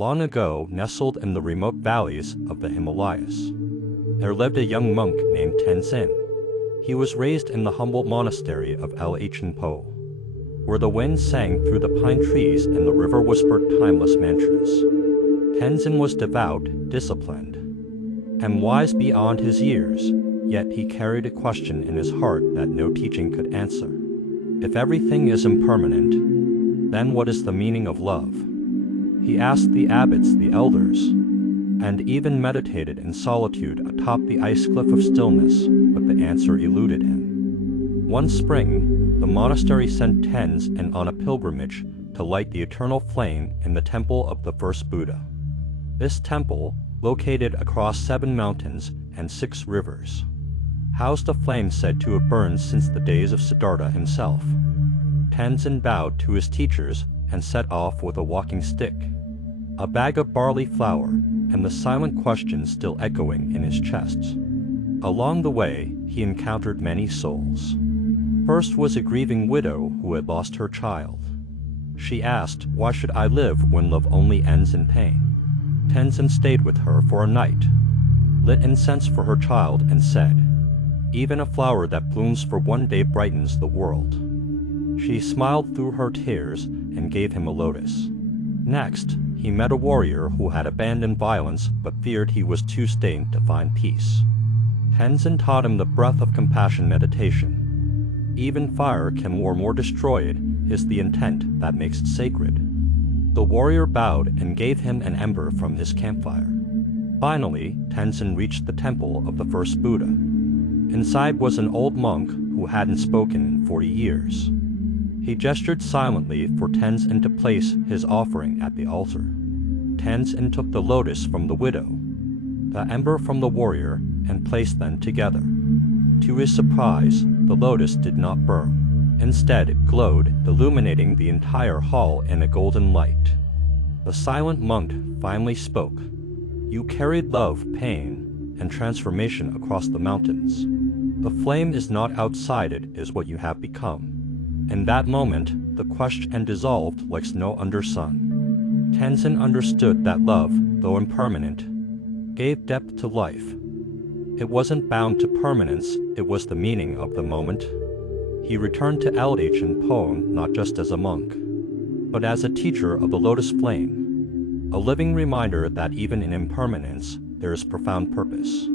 Long ago, nestled in the remote valleys of the Himalayas, there lived a young monk named Tenzin. He was raised in the humble monastery of Po, where the wind sang through the pine trees and the river whispered timeless mantras. Tenzin was devout, disciplined, and wise beyond his years, yet he carried a question in his heart that no teaching could answer. If everything is impermanent, then what is the meaning of love? He asked the abbots, the elders, and even meditated in solitude atop the ice cliff of stillness, but the answer eluded him. One spring, the monastery sent Tenzin on a pilgrimage to light the eternal flame in the temple of the first Buddha. This temple, located across 7 mountains and 6 rivers, housed a flame said to have burned since the days of Siddhartha himself. Tenzin bowed to his teachers and set off with a walking stick, a bag of barley flour, and the silent question still echoing in his chest. Along the way, he encountered many souls. First was a grieving widow who had lost her child. She asked, "Why should I live when love only ends in pain?" Tenzin stayed with her for a night, lit incense for her child, and said, "Even a flower that blooms for one day brightens the world." She smiled through her tears and gave him a lotus. Next, he met a warrior who had abandoned violence but feared he was too stained to find peace. Tenzin taught him the breath of compassion meditation. Even fire can warm or destroy it is the intent that makes it sacred. The warrior bowed and gave him an ember from his campfire. Finally, Tenzin reached the temple of the first Buddha. Inside was an old monk who hadn't spoken in 40 years. He gestured silently for Tenzin to place his offering at the altar. Tenzin took the lotus from the widow, the ember from the warrior, and placed them together. To his surprise, the lotus did not burn. Instead, it glowed, illuminating the entire hall in a golden light. The silent monk finally spoke. "You carried love, pain, and transformation across the mountains. The flame is not outside, it is what you have become." In that moment, the question dissolved like snow under sun. Tenzin understood that love, though impermanent, gave depth to life. It wasn't bound to permanence, it was the meaning of the moment. He returned to Po not just as a monk, but as a teacher of the lotus flame, a living reminder that even in impermanence, there is profound purpose.